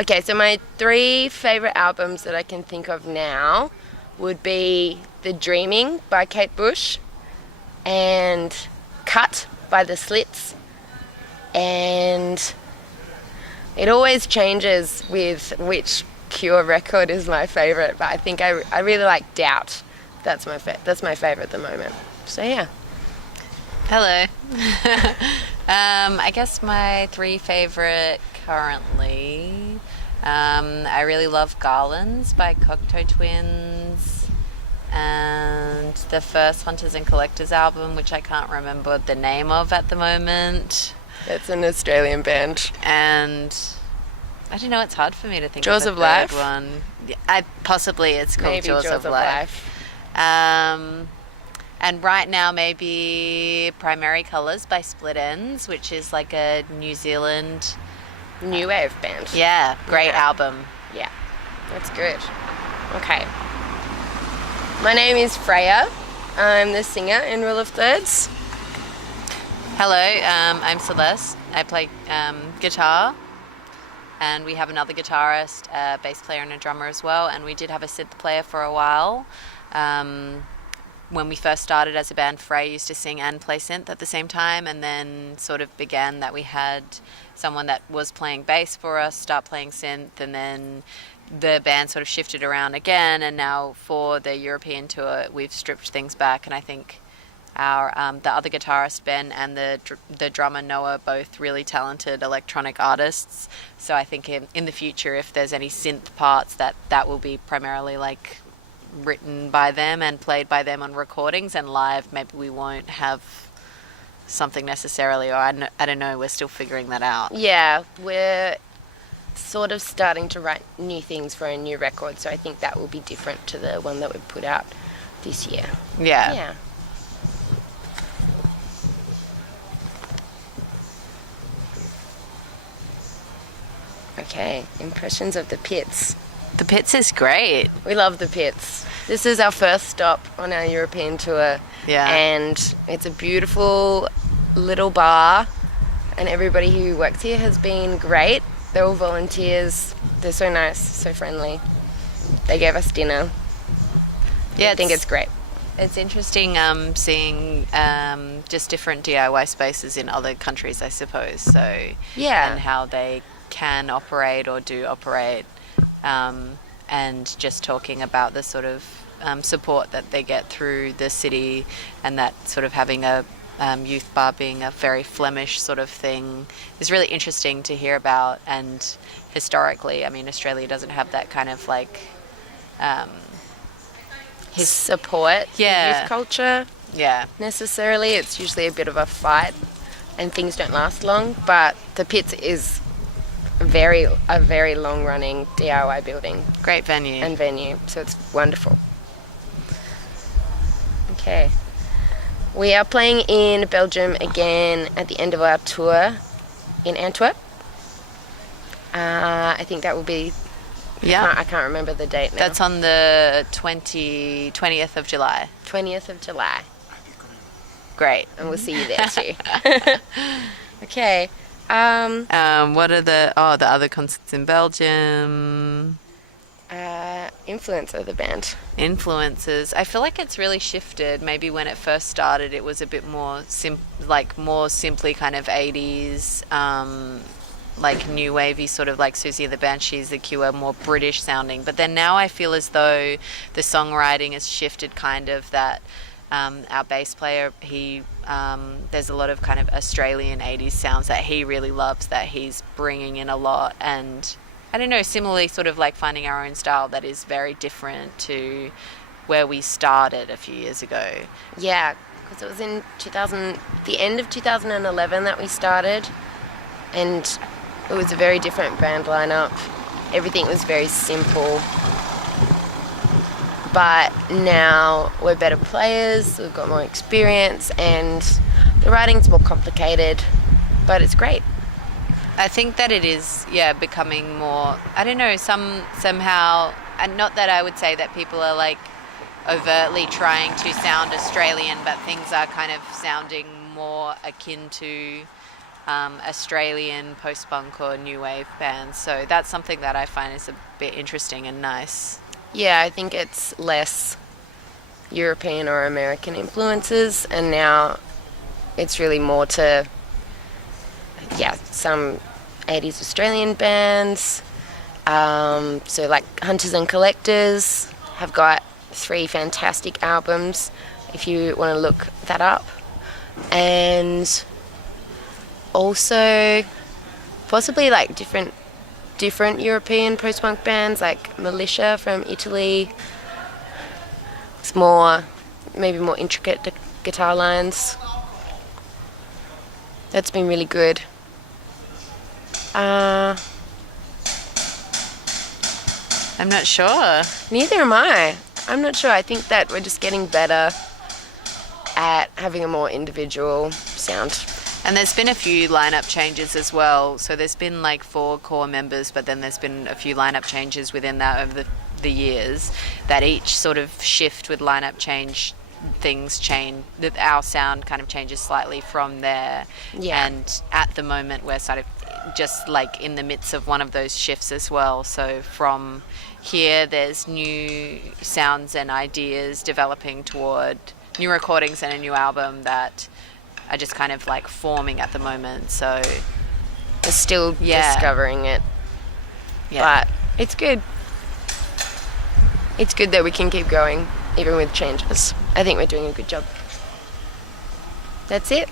Okay, so my 3 favourite albums that I can think of now would be The Dreaming by Kate Bush and Cut by The Slits, and it always changes with which Cure record is my favourite, but I think I really like Doubt. That's my favourite at the moment. So yeah. Hello. I guess my 3 favourite currently, I really love Garlands by Cocteau Twins, and the first Hunters and Collectors album, which I can't remember the name of at the moment. It's an Australian band. And I don't know, it's hard for me to think Jaws of of a third Life? one. Possibly it's called Maybe Jaws of Life. And right now maybe Primary Colours by Split Enz, which is like a New Zealand New wave band. Yeah, great Yeah. album. Yeah, that's good. Okay. My name is Freya. I'm the singer in Rule of Thirds. Hello, I'm Celeste. I play guitar, and we have another guitarist, a bass player and a drummer as well, and we did have a synth player for a while. When we first started as a band, Frey used to sing and play synth at the same time, and then sort of began that we had someone that was playing bass for us start playing synth, and then the band sort of shifted around again, and now for the European tour we've stripped things back, and I think our the other guitarist Ben and the drummer Noah are both really talented electronic artists, so I think in the future, if there's any synth parts, that will be primarily like written by them and played by them on recordings, and live maybe we won't have something necessarily, or I don't know, we're still figuring that out. Yeah, we're sort of starting to write new things for a new record, so I think that will be different to the one that we put out this year. Yeah. Okay, impressions of the Pits. The Pits is great. We love the Pits. This is our first stop on our European tour. Yeah. And it's a beautiful little bar, and everybody who works here has been great. They're all volunteers. They're so nice, so friendly. They gave us dinner. Yeah, I think it's great. It's interesting seeing just different DIY spaces in other countries, I suppose. So Yeah. and how they can operate or do operate, and just talking about the sort of support that they get through the city, and that sort of having a youth bar being a very Flemish sort of thing is really interesting to hear about. And historically, I mean, Australia doesn't have that kind of like His support for Yeah. youth culture yeah. necessarily. It's usually a bit of a fight and things don't last long, but the Pits is a very long running DIY building Great venue. and venue, so it's wonderful. Okay. We are playing in Belgium again at the end of our tour in Antwerp. I think that will be... yeah. I can't remember the date now. That's on the 20th of July. 20th of July. Great. And we'll see you there too. Okay. What are the other concerts in Belgium? Influence of the band. Influences. I feel like it's really shifted. Maybe when it first started, it was a bit more more simply kind of 80s, like new wavy, sort of like Susie and the Banshees, the Cure, more British sounding. But then now I feel as though the songwriting has shifted, kind of that. Our bass player, there's a lot of kind of Australian 80s sounds that he really loves, that he's bringing in a lot, and I don't know, similarly sort of like finding our own style that is very different to where we started a few years ago. Yeah, because it was in the end of 2011 that we started, and it was a very different band lineup. Everything was very simple. But now we're better players, we've got more experience, and the writing's more complicated, but it's great. I think that it is, becoming more, I don't know, somehow, and not that I would say that people are like overtly trying to sound Australian, but things are kind of sounding more akin to Australian post-punk or new wave bands. So that's something that I find is a bit interesting and nice. Yeah, I think it's less European or American influences, and now it's really more to, some 80s Australian bands. So like Hunters and Collectors have got 3 fantastic albums if you want to look that up. And also possibly like different European post-punk bands like Militia from Italy. It's maybe more intricate guitar lines. That's been really good. I'm not sure. Neither am I. I'm not sure. I think that we're just getting better at having a more individual sound. And there's been a few lineup changes as well. So there's been like 4 core members, but then there's been a few lineup changes within that over the years, that each sort of shift with lineup change, things change, that our sound kind of changes slightly from there. Yeah. And at the moment we're sort of just like in the midst of one of those shifts as well. So from here there's new sounds and ideas developing toward new recordings and a new album that are just kind of like forming at the moment. So we're still discovering it. Yeah. But it's good. It's good that we can keep going even with changes. I think we're doing a good job. That's it.